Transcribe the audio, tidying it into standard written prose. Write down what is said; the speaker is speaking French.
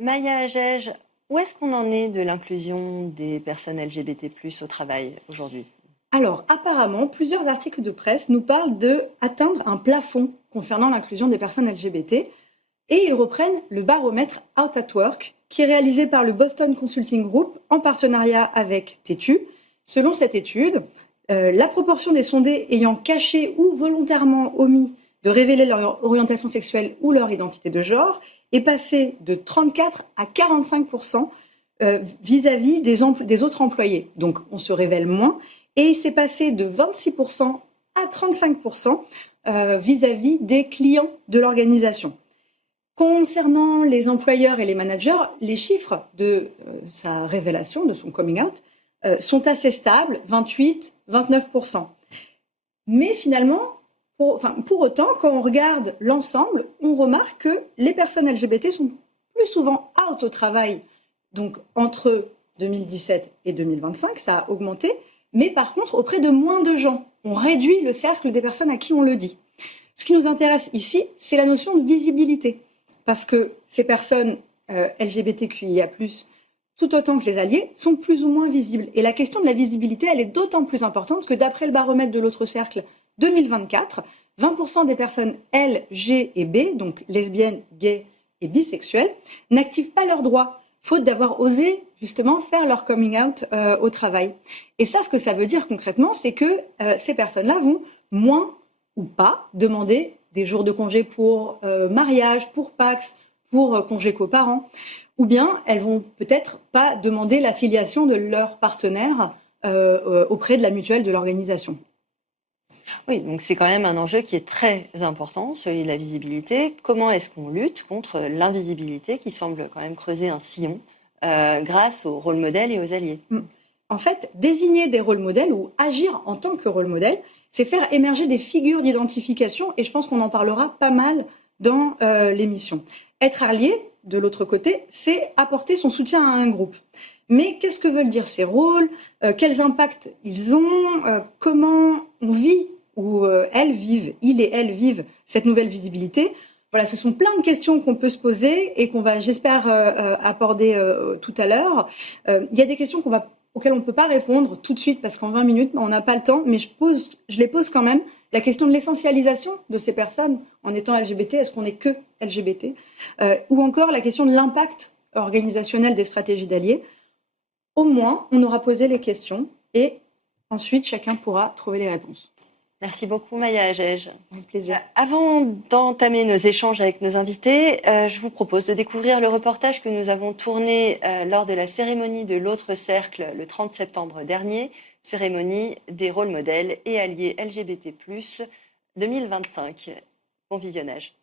Maya Agege, où est-ce qu'on en est de l'inclusion des personnes LGBT+ au travail aujourd'hui? Alors, apparemment, plusieurs articles de presse nous parlent de atteindre un plafond concernant l'inclusion des personnes LGBT et ils reprennent le baromètre Out at Work qui est réalisé par le Boston Consulting Group en partenariat avec TETU. Selon cette étude, la proportion des sondés ayant caché ou volontairement omis de révéler leur orientation sexuelle ou leur identité de genre est passée de 34 à 45% vis-à-vis des autres employés. Donc, on se révèle moins et c'est passé de 26% à 35% vis-à-vis des clients de l'organisation. Concernant les employeurs et les managers, les chiffres de sa révélation, de son coming out, sont assez stables, 28-29%. Mais finalement, pour autant, quand on regarde l'ensemble, on remarque que les personnes LGBT sont plus souvent out au travail. Donc entre 2017 et 2025, ça a augmenté, mais par contre auprès de moins de gens. On réduit le cercle des personnes à qui on le dit. Ce qui nous intéresse ici, c'est la notion de visibilité. Parce que ces personnes LGBTQIA+, tout autant que les alliés, sont plus ou moins visibles. Et la question de la visibilité, elle est d'autant plus importante que d'après le baromètre de l'autre cercle 2024, 20% des personnes L, G et B, donc lesbiennes, gays et bisexuelles, n'activent pas leurs droits, faute d'avoir osé justement faire leur coming out au travail. Et ça, ce que ça veut dire concrètement, c'est que ces personnes-là vont moins ou pas demander des jours de congé pour mariage, pour Pacs, pour congé coparents, ou bien elles vont peut-être pas demander l'affiliation de leur partenaire auprès de la mutuelle de l'organisation. Oui, donc c'est quand même un enjeu qui est très important, celui de la visibilité. Comment est-ce qu'on lutte contre l'invisibilité qui semble quand même creuser un sillon grâce aux rôles modèles et aux alliés? En fait, désigner des rôles modèles ou agir en tant que rôle modèle, c'est faire émerger des figures d'identification et je pense qu'on en parlera pas mal dans l'émission. Être allié, de l'autre côté, c'est apporter son soutien à un groupe. Mais qu'est-ce que veulent dire ces rôles? Quels impacts ils ont? Comment on vit ou elles vivent, ils et elles vivent cette nouvelle visibilité? Voilà, ce sont plein de questions qu'on peut se poser et qu'on va, j'espère, aborder tout à l'heure. Il y a des questions auxquelles on ne peut pas répondre tout de suite parce qu'en 20 minutes, on n'a pas le temps, mais je les pose quand même. La question de l'essentialisation de ces personnes en étant LGBT, est-ce qu'on est que LGBT? Ou encore la question de l'impact organisationnel des stratégies d'alliés. Au moins, on aura posé les questions et ensuite, chacun pourra trouver les réponses. Merci beaucoup Maya Agege. Avec plaisir. Avant d'entamer nos échanges avec nos invités, je vous propose de découvrir le reportage que nous avons tourné lors de la cérémonie de l'autre cercle le 30 septembre dernier, cérémonie des rôles modèles et alliés LGBT+ 2025. Bon visionnage.